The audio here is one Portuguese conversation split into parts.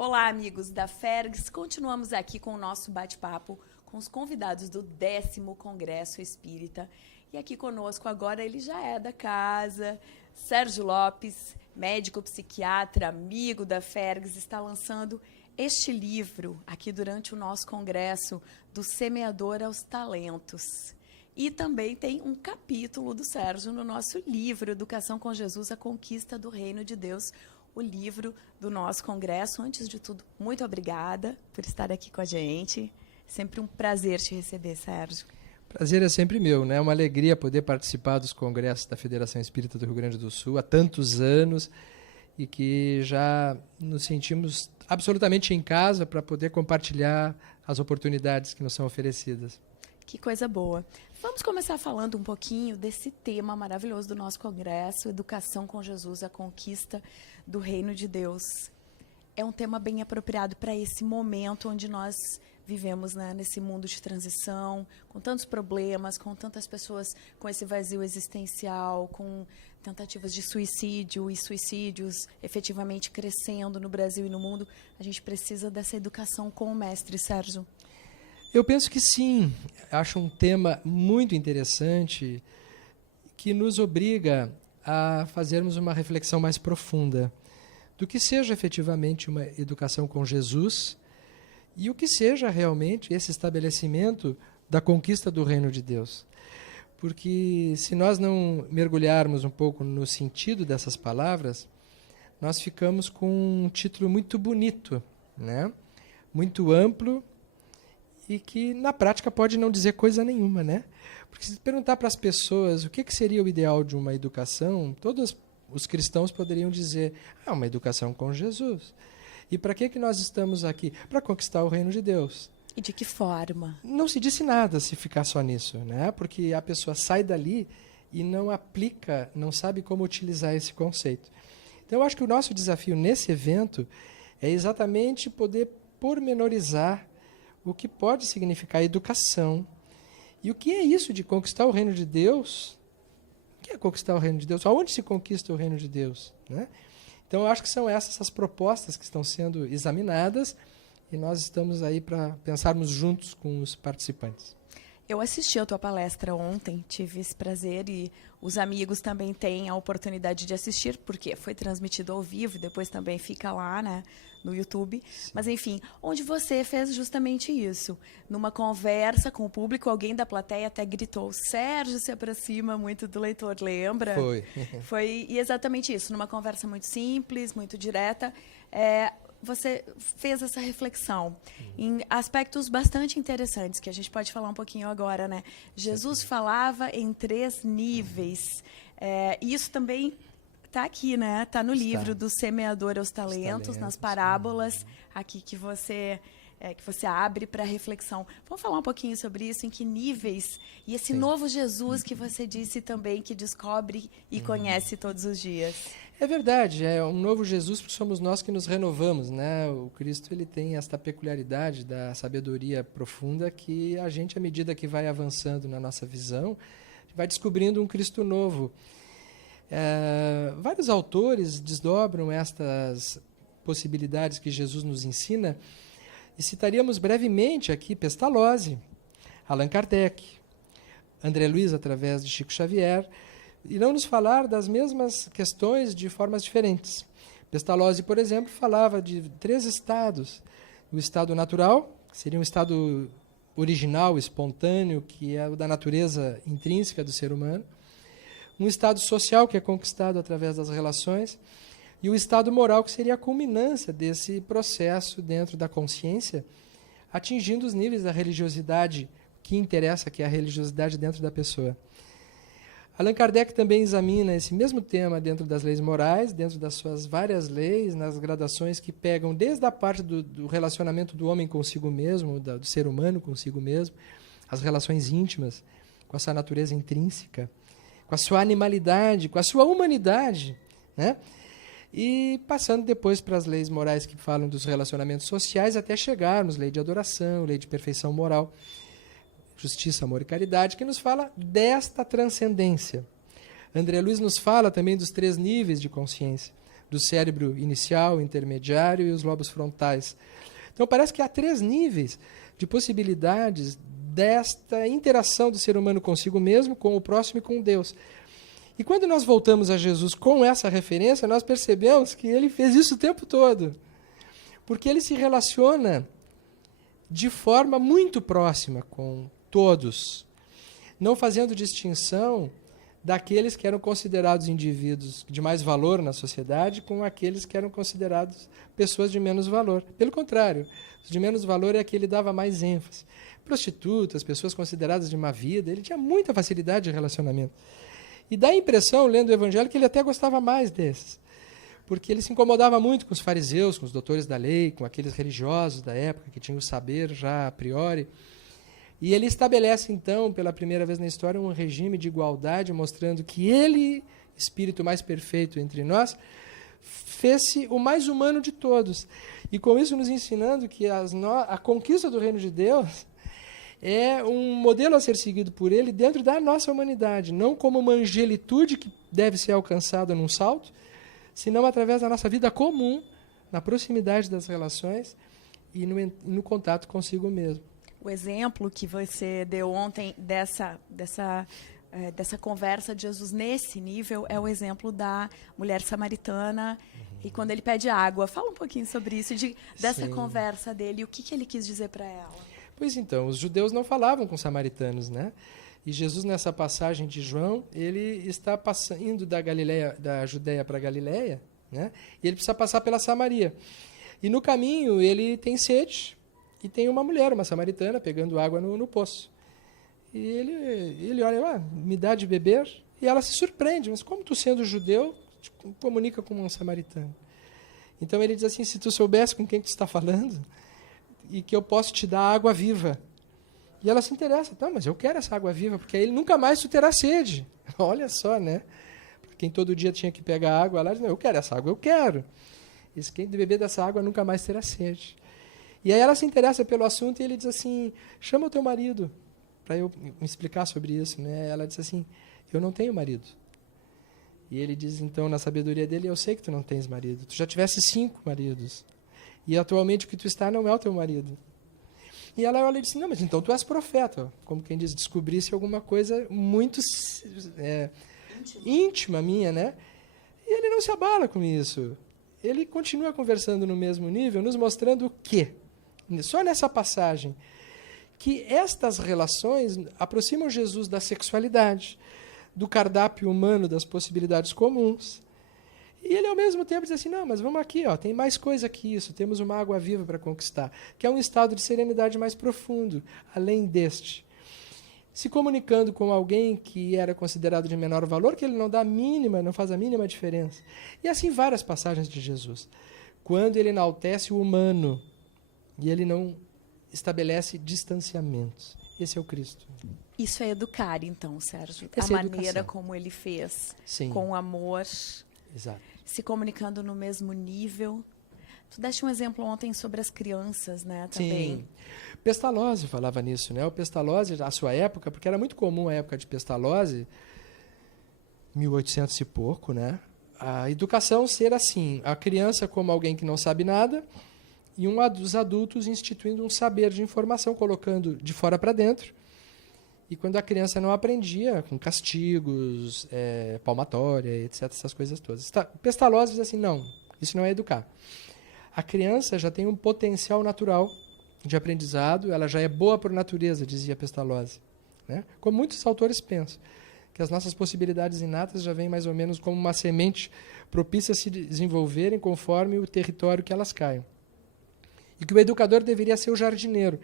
Olá, amigos da Fergs. Continuamos aqui com o nosso bate-papo com os convidados do 10º Congresso Espírita. E aqui conosco agora ele já é da casa, Sérgio Lopes, médico psiquiatra, amigo da Fergs, está lançando este livro aqui durante o nosso congresso, do Semeador aos Talentos. E também tem um capítulo do Sérgio no nosso livro, Educação com Jesus, a Conquista do Reino de Deus, o livro do nosso congresso. Antes de tudo, muito obrigada por estar aqui com a gente. Sempre um prazer te receber, Sérgio. Prazer é sempre meu, né? É uma alegria poder participar dos congressos da Federação Espírita do Rio Grande do Sul há tantos anos e que já nos sentimos absolutamente em casa para poder compartilhar as oportunidades que nos são oferecidas. Que coisa boa. Vamos começar falando um pouquinho desse tema maravilhoso do nosso congresso, Educação com Jesus, a Conquista do Reino de Deus. É um tema bem apropriado para esse momento onde nós vivemos, né, nesse mundo de transição, com tantos problemas, com tantas pessoas com esse vazio existencial, com tentativas de suicídio e suicídios efetivamente crescendo no Brasil e no mundo. A gente precisa dessa educação com o mestre, Sérgio. Eu penso que sim. Acho um tema muito interessante que nos obriga a fazermos uma reflexão mais profunda do que seja efetivamente uma educação com Jesus e o que seja realmente esse estabelecimento da conquista do reino de Deus. Porque se nós não mergulharmos um pouco no sentido dessas palavras, nós ficamos com um título muito bonito, né? Muito amplo e que na prática pode não dizer coisa nenhuma, né? Porque se perguntar para as pessoas o que seria o ideal de uma educação, todos os cristãos poderiam dizer, uma educação com Jesus. E para que nós estamos aqui? Para conquistar o reino de Deus. E de que forma? Não se disse nada se ficar só nisso, né? Porque a pessoa sai dali e não aplica, não sabe como utilizar esse conceito. Então eu acho que o nosso desafio nesse evento é exatamente poder pormenorizar o que pode significar educação. E o que é isso de conquistar o reino de Deus? O que é conquistar o reino de Deus? Aonde se conquista o reino de Deus? Né? Então, eu acho que são essas as propostas que estão sendo examinadas e nós estamos aí para pensarmos juntos com os participantes. Eu assisti a tua palestra ontem, tive esse prazer e os amigos também têm a oportunidade de assistir, porque foi transmitido ao vivo e depois também fica lá, né, no YouTube. Sim. Mas, enfim, onde você fez justamente isso. Numa conversa com o público, alguém da plateia até gritou, Sérgio se aproxima muito do leitor, lembra? Foi exatamente isso, numa conversa muito simples, muito direta. Você fez essa reflexão em aspectos bastante interessantes, que a gente pode falar um pouquinho agora, né? Jesus falava em 3 níveis. Isso também está aqui, né? Está no livro do Semeador aos Talentos, nas parábolas, aqui que você abre para reflexão. Vamos falar um pouquinho sobre isso, em que níveis, e esse novo Jesus que você disse também, que descobre e conhece todos os dias. É verdade, é um novo Jesus porque somos nós que nos renovamos, né? O Cristo ele tem esta peculiaridade da sabedoria profunda que a gente, à medida que vai avançando na nossa visão, vai descobrindo um Cristo novo. Vários autores desdobram estas possibilidades que Jesus nos ensina e citaríamos brevemente aqui Pestalozzi, Allan Kardec, André Luiz através de Chico Xavier, irão nos falar das mesmas questões de formas diferentes. Pestalozzi, por exemplo, falava de 3 estados. O estado natural, que seria um estado original, espontâneo, que é o da natureza intrínseca do ser humano. Um estado social, que é conquistado através das relações. E o estado moral, que seria a culminância desse processo dentro da consciência, atingindo os níveis da religiosidade que interessa, que é a religiosidade dentro da pessoa. Allan Kardec também examina esse mesmo tema dentro das leis morais, dentro das suas várias leis, nas gradações que pegam desde a parte do relacionamento do homem consigo mesmo, do ser humano consigo mesmo, as relações íntimas, com a sua natureza intrínseca, com a sua animalidade, com a sua humanidade, né? E passando depois para as leis morais que falam dos relacionamentos sociais, até chegarmos lei de adoração, lei de perfeição moral, justiça, amor e caridade, que nos fala desta transcendência. André Luiz nos fala também dos 3 níveis de consciência. do cérebro inicial, intermediário e os lobos frontais. Então parece que há 3 níveis de possibilidades desta interação do ser humano consigo mesmo, com o próximo e com Deus. E quando nós voltamos a Jesus com essa referência, nós percebemos que ele fez isso o tempo todo. Porque ele se relaciona de forma muito próxima com todos, não fazendo distinção daqueles que eram considerados indivíduos de mais valor na sociedade com aqueles que eram considerados pessoas de menos valor. Pelo contrário, os de menos valor é a que ele dava mais ênfase. Prostitutas, pessoas consideradas de má vida, ele tinha muita facilidade de relacionamento. E dá a impressão, lendo o Evangelho, que ele até gostava mais desses. Porque ele se incomodava muito com os fariseus, com os doutores da lei, com aqueles religiosos da época que tinham o saber já a priori. E ele estabelece, então, pela primeira vez na história, um regime de igualdade, mostrando que ele, espírito mais perfeito entre nós, fez-se o mais humano de todos. E com isso nos ensinando que a conquista do reino de Deus é um modelo a ser seguido por ele dentro da nossa humanidade, não como uma angelitude que deve ser alcançada num salto, senão através da nossa vida comum, na proximidade das relações e no contato consigo mesmo. O exemplo que você deu ontem dessa conversa de Jesus nesse nível é o exemplo da mulher samaritana e quando ele pede água. Fala um pouquinho sobre isso, dessa Sim. conversa dele, o que ele quis dizer para ela. Pois então, os judeus não falavam com os samaritanos, né? E Jesus, nessa passagem de João, ele está indo da Judéia para a Galileia, né? E ele precisa passar pela Samaria. E no caminho ele tem sede e tem uma mulher, uma samaritana, pegando água no poço. E ele olha, me dá de beber, e ela se surpreende, mas como tu sendo judeu, te comunica com um samaritano? Então ele diz assim, se tu soubesse com quem tu está falando, e que eu posso te dar água viva. E ela se interessa, tá, mas eu quero essa água viva, porque aí nunca mais tu terá sede. Olha só, né? Quem todo dia tinha que pegar água lá, diz, não, eu quero essa água, eu quero. E quem beber dessa água nunca mais terá sede. E aí ela se interessa pelo assunto e ele diz assim, chama o teu marido, para eu me explicar sobre isso. Né? Ela diz assim, eu não tenho marido. E ele diz, então, na sabedoria dele, eu sei que tu não tens marido. Tu já tivesse 5 maridos. E atualmente o que tu está não é o teu marido. E ela olha e diz, não, mas então tu és profeta. Como quem diz, descobrisse alguma coisa muito íntima minha, né? E ele não se abala com isso. Ele continua conversando no mesmo nível, nos mostrando o quê? Só nessa passagem, que estas relações aproximam Jesus da sexualidade, do cardápio humano, das possibilidades comuns. E ele, ao mesmo tempo, diz assim, não, mas vamos aqui, ó, tem mais coisa que isso, temos uma água viva para conquistar, que é um estado de serenidade mais profundo, além deste. Se comunicando com alguém que era considerado de menor valor, que ele não faz a mínima diferença. E assim várias passagens de Jesus. Quando ele enaltece o humano, e ele não estabelece distanciamentos. Esse é o Cristo. Isso é educar, então, Sérgio. Essa a é maneira educação. como ele fez, Sim. com amor, Exato. se comunicando no mesmo nível. Tu deste um exemplo ontem sobre as crianças, né, também. Sim. Pestalozzi falava nisso, né? O Pestalozzi, à sua época, porque era muito comum a época de Pestalozzi, 1800 e pouco, né? A educação ser assim, a criança como alguém que não sabe nada e dos adultos instituindo um saber de informação, colocando de fora para dentro. E quando a criança não aprendia, com castigos, palmatória, etc., essas coisas todas. Pestalozzi diz assim, não, isso não é educar. A criança já tem um potencial natural de aprendizado, ela já é boa por natureza, dizia Pestalozzi. Né? Como muitos autores pensam, que as nossas possibilidades inatas já vêm mais ou menos como uma semente propícia a se desenvolverem conforme o território que elas caiam. E que o educador deveria ser o jardineiro,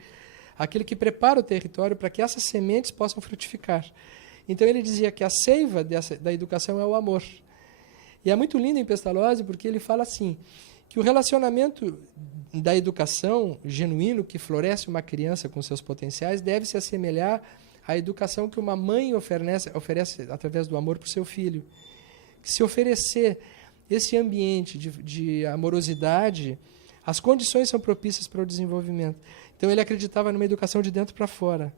aquele que prepara o território para que essas sementes possam frutificar. Então ele dizia que a seiva da educação é o amor. E é muito lindo em Pestalozzi porque ele fala assim, que o relacionamento da educação genuíno que floresce uma criança com seus potenciais deve se assemelhar à educação que uma mãe oferece através do amor para o seu filho. Que se oferecer esse ambiente de amorosidade, as condições são propícias para o desenvolvimento. Então ele acreditava numa educação de dentro para fora.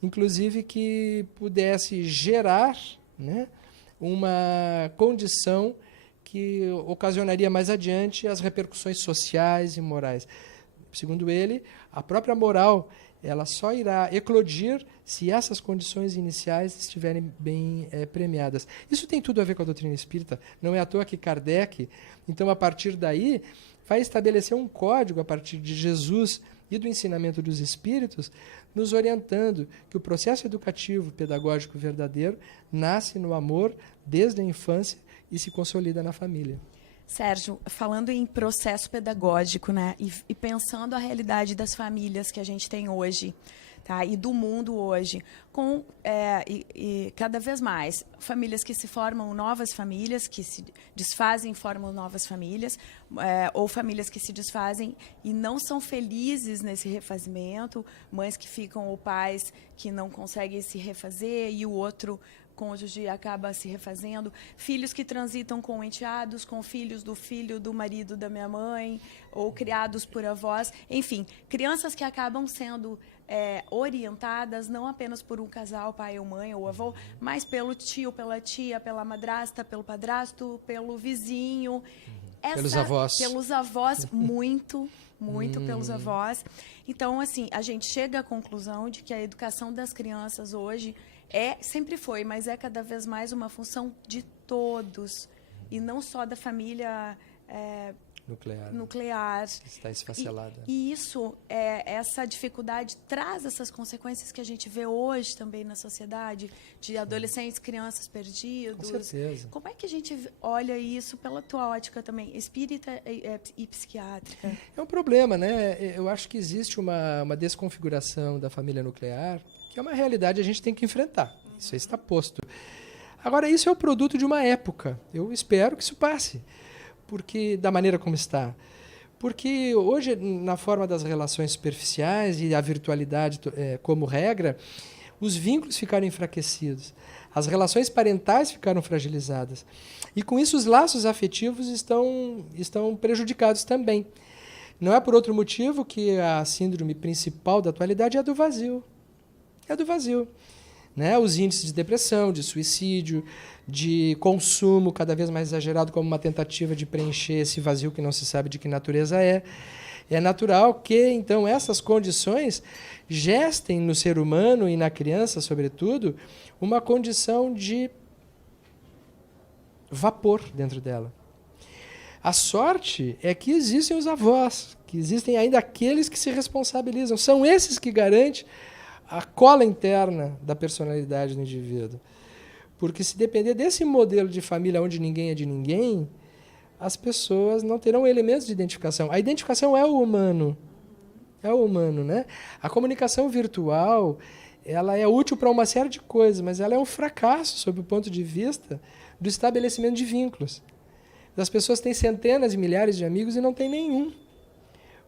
Inclusive que pudesse gerar, né, uma condição que ocasionaria mais adiante as repercussões sociais e morais. Segundo ele, a própria moral ela só irá eclodir se essas condições iniciais estiverem bem premiadas. Isso tem tudo a ver com a doutrina espírita. Não é à toa que Kardec, então, a partir daí, vai estabelecer um código a partir de Jesus e do ensinamento dos espíritos, nos orientando que o processo educativo, pedagógico verdadeiro, nasce no amor desde a infância e se consolida na família. Sérgio, falando em processo pedagógico, né, e pensando a realidade das famílias que a gente tem hoje, tá, e do mundo hoje, com e cada vez mais famílias que se formam novas famílias, que se desfazem e formam novas famílias, ou famílias que se desfazem e não são felizes nesse refazimento, mães que ficam ou pais que não conseguem se refazer e o outro cônjuge acaba se refazendo, filhos que transitam com enteados, com filhos do filho do marido da minha mãe, ou criados por avós, enfim, crianças que acabam sendo orientadas não apenas por um casal, pai ou mãe ou avô, mas pelo tio, pela tia, pela madrasta, pelo padrasto, pelo vizinho. Pelos avós. Pelos avós, muito pelos avós. Então, assim, a gente chega à conclusão de que a educação das crianças hoje sempre foi, mas é cada vez mais uma função de todos, e não só da família nuclear. Está esfacelada. E isso, essa dificuldade traz essas consequências que a gente vê hoje também na sociedade, de adolescentes, crianças perdidos. Com certeza. Como é que a gente olha isso pela tua ótica também, espírita e psiquiátrica? É um problema, né? Eu acho que existe uma desconfiguração da família nuclear, que é uma realidade que a gente tem que enfrentar. Isso aí está posto. Agora, isso é o produto de uma época. Eu espero que isso passe, porque da maneira como está. Porque hoje, na forma das relações superficiais e a virtualidade como regra, os vínculos ficaram enfraquecidos, as relações parentais ficaram fragilizadas. E com isso os laços afetivos estão prejudicados também. Não é por outro motivo que a síndrome principal da atualidade é a do vazio. É do vazio. Né? Os índices de depressão, de suicídio, de consumo cada vez mais exagerado como uma tentativa de preencher esse vazio que não se sabe de que natureza é. É natural que, então, essas condições gestem no ser humano e na criança, sobretudo, uma condição de vapor dentro dela. A sorte é que existem os avós, que existem ainda aqueles que se responsabilizam. São esses que garantem a cola interna da personalidade do indivíduo. Porque se depender desse modelo de família onde ninguém é de ninguém, as pessoas não terão elementos de identificação. A identificação é o humano. É o humano, né? A comunicação virtual, ela é útil para uma série de coisas, mas ela é um fracasso sob o ponto de vista do estabelecimento de vínculos. As pessoas têm centenas e milhares de amigos e não têm nenhum.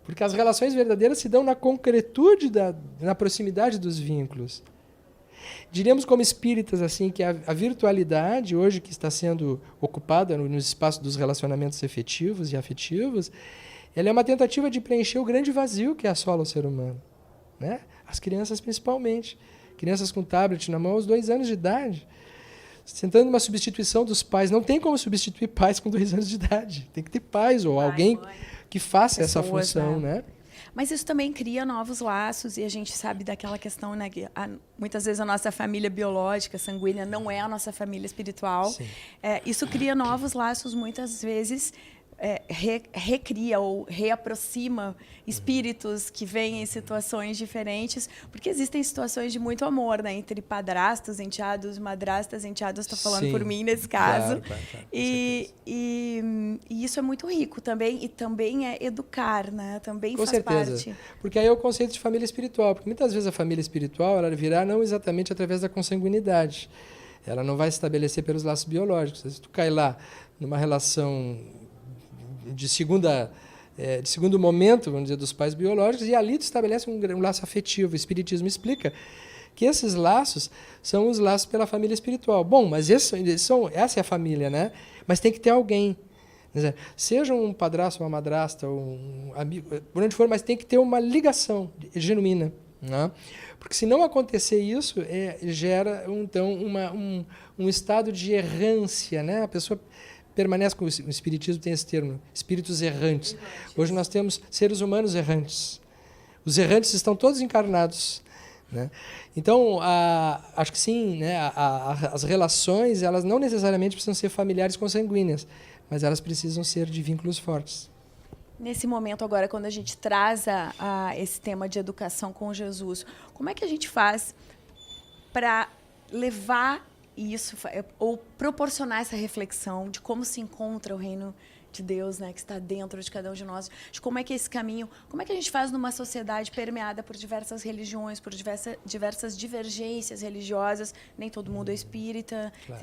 Porque as relações verdadeiras se dão na concretude, na proximidade dos vínculos. Diríamos como espíritas assim que a virtualidade, hoje que está sendo ocupada no espaço dos relacionamentos efetivos e afetivos, ela é uma tentativa de preencher o grande vazio que assola o ser humano. Né? As crianças principalmente. Crianças com tablet na mão aos 2 anos de idade. Tentando uma substituição dos pais. Não tem como substituir pais com 2 anos de idade. Tem que ter pais ou alguém que faça essa função, né? Mas isso também cria novos laços, e a gente sabe daquela questão, né, que muitas vezes a nossa família biológica, sanguínea, não é a nossa família espiritual. Isso cria novos laços, muitas vezes recria ou reaproxima espíritos que vêm em situações diferentes, porque existem situações de muito amor, né, entre padrastos, enteados, madrastas, enteados, estou falando por mim nesse caso. Claro, e isso é muito rico também, e também é educar, né, também faz parte. Porque aí é o conceito de família espiritual, porque muitas vezes a família espiritual ela virá não exatamente através da consanguinidade, ela não vai se estabelecer pelos laços biológicos. Se tu cai lá numa relação de segundo momento, vamos dizer, dos pais biológicos, e ali tu estabelece um laço afetivo. O Espiritismo explica que esses laços são os laços pela família espiritual. Bom, mas essa é a família, né? Mas tem que ter alguém. Seja um padrasto, uma madrasta, um amigo, por onde for, mas tem que ter uma ligação genuína. Né? Porque se não acontecer isso, gera então um estado de errância, né? A pessoa permanece com o Espiritismo, tem esse termo, espíritos errantes. Hoje nós temos seres humanos errantes. Os errantes estão todos encarnados, né? Então, acho que sim, né? As relações, elas não necessariamente precisam ser familiares consanguíneas, mas elas precisam ser de vínculos fortes. Nesse momento agora, quando a gente traz esse tema de educação com Jesus, como é que a gente faz para levar isso, ou proporcionar essa reflexão de como se encontra o reino de Deus, né, que está dentro de cada um de nós, de como é que é esse caminho, como é que a gente faz numa sociedade permeada por diversas religiões, por diversas divergências religiosas, nem todo mundo é espírita, Claro.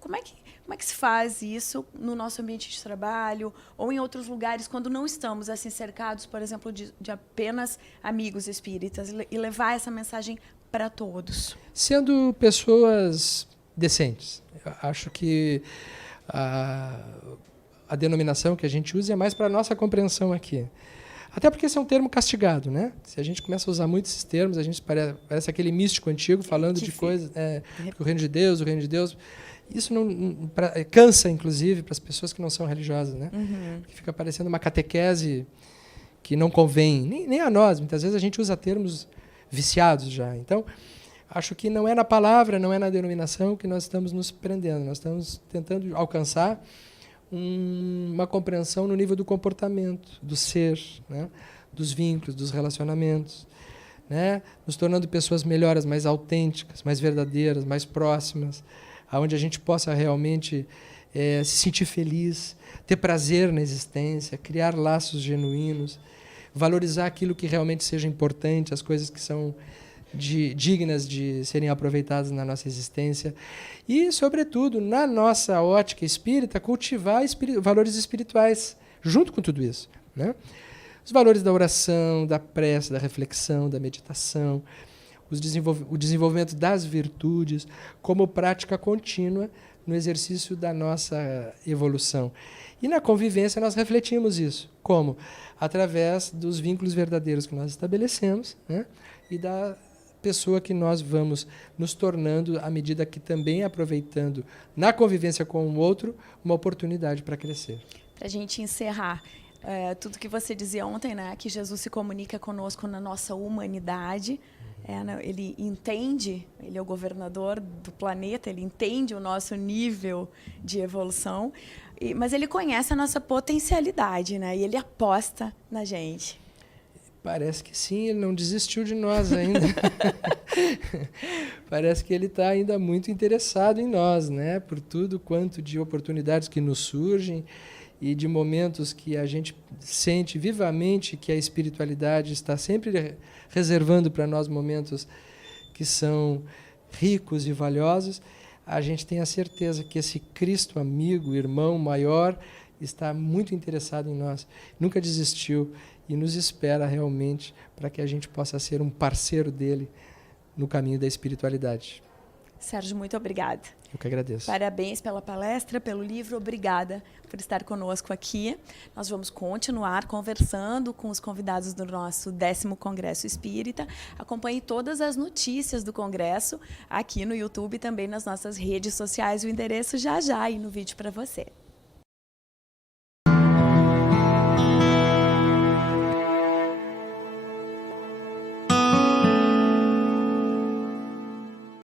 Como é que se faz isso no nosso ambiente de trabalho ou em outros lugares quando não estamos assim cercados, por exemplo, de apenas amigos espíritas, e levar essa mensagem para todos? Sendo pessoas decentes. Eu acho que a denominação que a gente usa é mais para a nossa compreensão aqui. Até porque esse é um termo castigado, né? Se a gente começa a usar muito esses termos, a gente parece aquele místico antigo falando de coisas, o reino de Deus, o reino de Deus. Isso cansa, inclusive, para as pessoas que não são religiosas, né? Porque fica parecendo uma catequese que não convém, nem a nós. Muitas vezes a gente usa termos viciados já. Então, acho que não é na palavra, não é na denominação que nós estamos nos prendendo. Nós estamos tentando alcançar uma compreensão no nível do comportamento, do ser, né? Dos vínculos, dos relacionamentos, né? Nos tornando pessoas melhores, mais autênticas, mais verdadeiras, mais próximas, aonde a gente possa realmente se sentir feliz, ter prazer na existência, criar laços genuínos, valorizar aquilo que realmente seja importante, as coisas que são dignas de serem aproveitadas na nossa existência e, sobretudo, na nossa ótica espírita, cultivar valores espirituais junto com tudo isso, né? Os valores da oração, da prece, da reflexão, da meditação, o desenvolvimento das virtudes como prática contínua no exercício da nossa evolução. E na convivência nós refletimos isso. Como? Através dos vínculos verdadeiros que nós estabelecemos, né? E da pessoa que nós vamos nos tornando à medida que também aproveitando na convivência com o outro uma oportunidade para crescer. Para a gente encerrar, tudo que você dizia ontem, né, que Jesus se comunica conosco na nossa humanidade, ele entende, ele é o governador do planeta, ele entende o nosso nível de evolução, mas ele conhece a nossa potencialidade, né, e ele aposta na gente. Parece que sim, ele não desistiu de nós ainda. Parece que ele está ainda muito interessado em nós, né? Por tudo quanto de oportunidades que nos surgem e de momentos que a gente sente vivamente que a espiritualidade está sempre reservando para nós momentos que são ricos e valiosos. A gente tem a certeza que esse Cristo amigo, irmão maior, está muito interessado em nós, nunca desistiu e nos espera realmente para que a gente possa ser um parceiro dele no caminho da espiritualidade. Sérgio, muito obrigada. Eu que agradeço. Parabéns pela palestra, pelo livro, obrigada por estar conosco aqui. Nós vamos continuar conversando com os convidados do nosso 10º Congresso Espírita. Acompanhe todas as notícias do Congresso aqui no YouTube e também nas nossas redes sociais. O endereço já aí no vídeo para você.